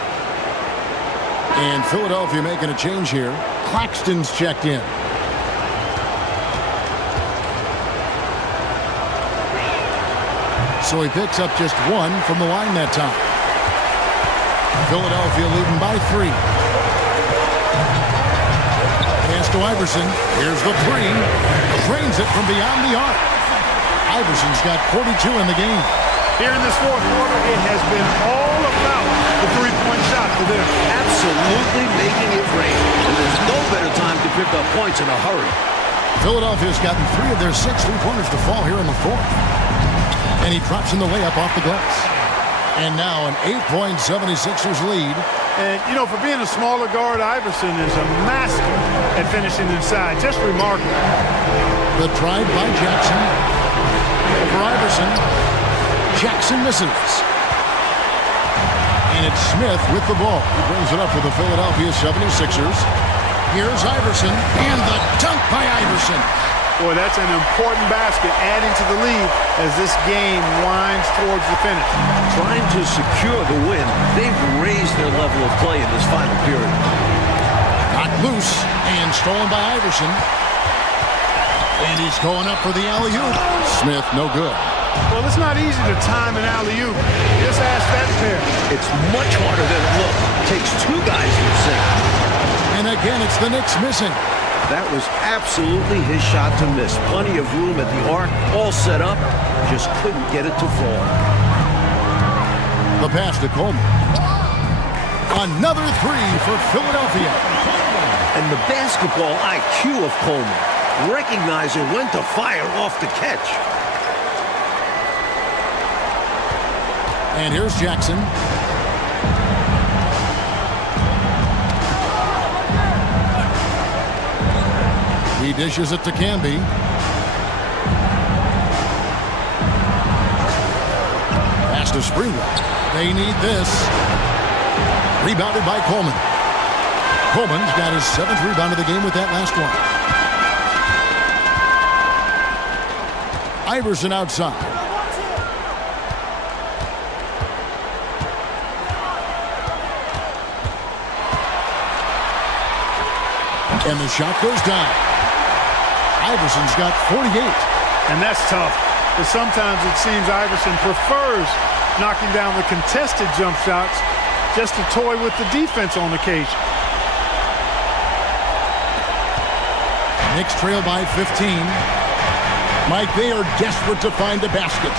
And Philadelphia making a change here. Claxton's checked in. So he picks up just one from the line that time. Philadelphia leading by 3. Pass to Iverson. Here's the 3. Drains it from beyond the arc. Iverson's got 42 in the game. Here in this fourth quarter, it has been all about the three-point shot for them. Absolutely making it rain. And there's no better time to pick up points in a hurry. Philadelphia's gotten 3 of their 6 three-pointers to fall here in the fourth. And he drops in the layup off the glass. And now an 8-point 76ers lead. And, you know, for being a smaller guard, Iverson is a master at finishing inside. Just remarkable. The drive by Jackson. Over Iverson. Jackson misses. And it's Smith with the ball. He brings it up for the Philadelphia 76ers. Here's Iverson. And the dunk by Iverson. Boy, that's an important basket adding to the lead as this game winds towards the finish. Trying to secure the win, they've raised their level of play in this final period. Knocked loose and stolen by Iverson. And he's going up for the alley-oop. Smith, no good. Well, it's not easy to time an alley-oop. Just ask that pair. It's much harder than it looks. It takes 2 guys to sink. And again, it's the Knicks missing. That was absolutely his shot to miss. Plenty of room at the arc, all set up, just couldn't get it to fall. The pass to Coleman. Another 3 for Philadelphia. And the basketball IQ of Coleman, recognizing when to fire off the catch. And here's Jackson. He dishes it to Canby. Pass to Springwell. They need this. Rebounded by Coleman. Coleman's got his 7th rebound of the game with that last one. Iverson outside. And the shot goes down. Iverson's got 48. And that's tough. But sometimes it seems Iverson prefers knocking down the contested jump shots just to toy with the defense on occasion. Knicks trail by 15. Mike, they are desperate to find a basket.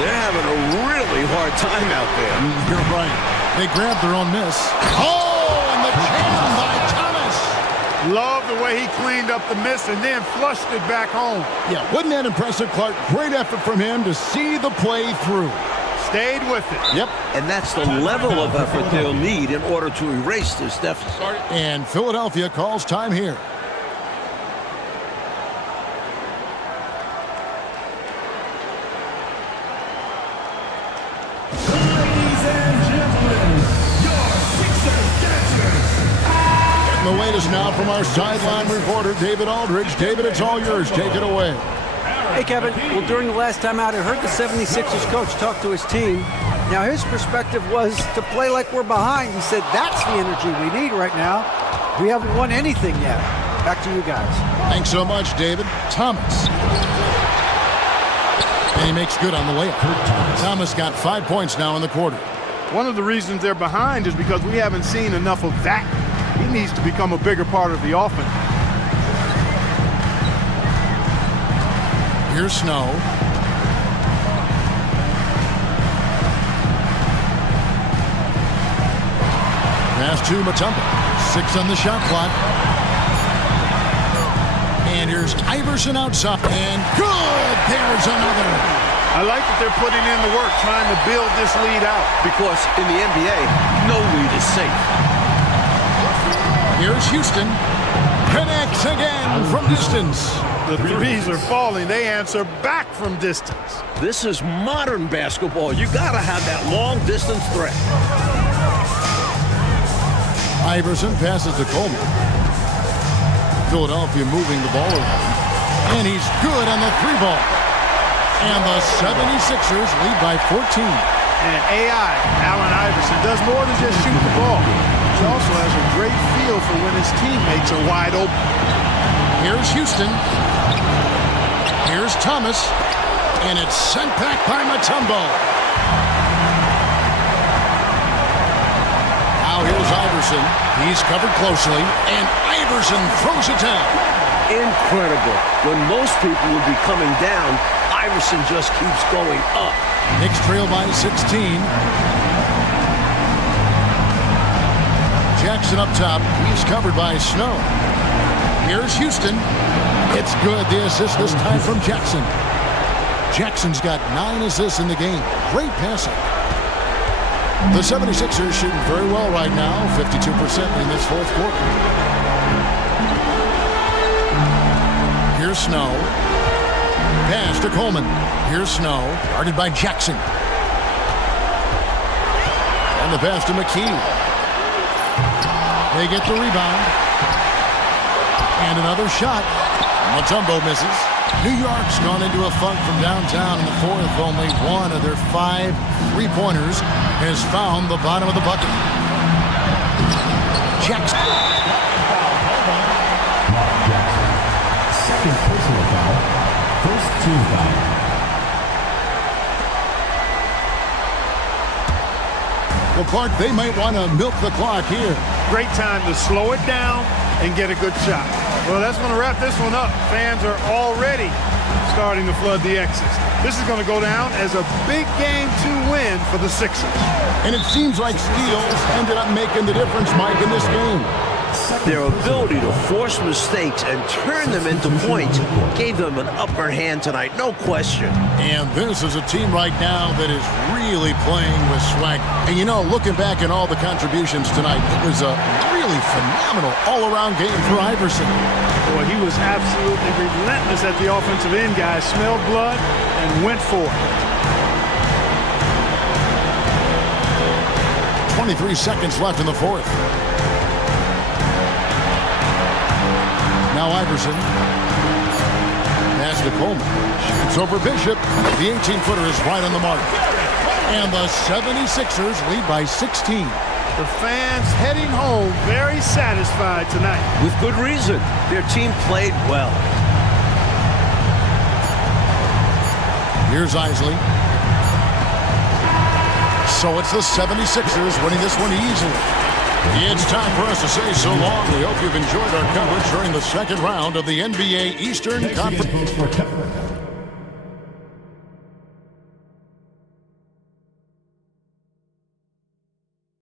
They're having a really hard time out there. You're right. They grabbed their own miss. Oh, and the jam by Thomas. Love the way he cleaned up the miss and then flushed it back home. Yeah, wasn't that impressive, Clark? Great effort from him to see the play through. Stayed with it. Yep. And that's the level of effort they'll need in order to erase this deficit. And Philadelphia calls time here. The latest now from our sideline reporter, David Aldridge. David, it's all yours. Take it away. Hey, Kevin. Well, during the last time out, I heard the 76ers coach talk to his team. Now, his perspective was to play like we're behind. He said that's the energy we need right now. We haven't won anything yet. Back to you guys. Thanks so much, David. Thomas. And he makes good on the layup. Thomas got 5 points now in the quarter. One of the reasons they're behind is because we haven't seen enough of that. He needs to become a bigger part of the offense. Here's Snow. Pass to Mutombo. 6 on the shot clock. And here's Iverson outside. And good! There's another. I like that they're putting in the work trying to build this lead out. Because in the NBA, no lead is safe. Here's Houston. Connects again from distance. The threes are falling. They answer back from distance. This is modern basketball. You gotta have that long distance threat. Iverson passes to Coleman. Philadelphia moving the ball around. And he's good on the 3 ball. And the 76ers lead by 14. And AI, Allen Iverson, does more than just shoot the ball. also has a great feel for when his teammates are wide open. Here's Houston. Here's Thomas. And it's sent back by Mutombo. Now here's Iverson. He's covered closely. And Iverson throws it down. Incredible. When most people would be coming down, Iverson just keeps going up. Knicks trail by 16. Jackson up top. He's covered by Snow. Here's Houston. It's good. The assist this time from Jackson. Jackson's got 9 assists in the game. Great passing. The 76ers shooting very well right now. 52% in this fourth quarter. Here's Snow. Pass to Coleman. Here's Snow. Guarded by Jackson. And the pass to McKee. They get the rebound. And another shot. Mutombo misses. New York's gone into a funk from downtown in the fourth. Only one of their 5 3-pointers has found the bottom of the bucket. Jackson. Second personal foul. First team foul. Well, Clark, they might want to milk the clock here. Great time to slow it down and get a good shot. Well, that's going to wrap this one up. Fans are already starting to flood the X's. This is going to go down as a big game to win for the Sixers. And it seems like steals ended up making the difference, Mike, in this game. Their ability to force mistakes and turn them into points gave them an upper hand tonight, no question. And this is a team right now that is really playing with swag. And you know, looking back at all the contributions tonight, it was a really phenomenal all-around game for Iverson. Boy, he was absolutely relentless at the offensive end, guys. Smelled blood and went for it. 23 seconds left in the fourth. Now Iverson. Pass to Coleman. Shoots over Bishop. The 18-footer is right on the mark. And the 76ers lead by 16. The fans heading home very satisfied tonight. With good reason. Their team played well. Here's Isley. So it's the 76ers winning this one easily. It's time for us to say so long. We hope you've enjoyed our coverage during the second round of the NBA Eastern Conference.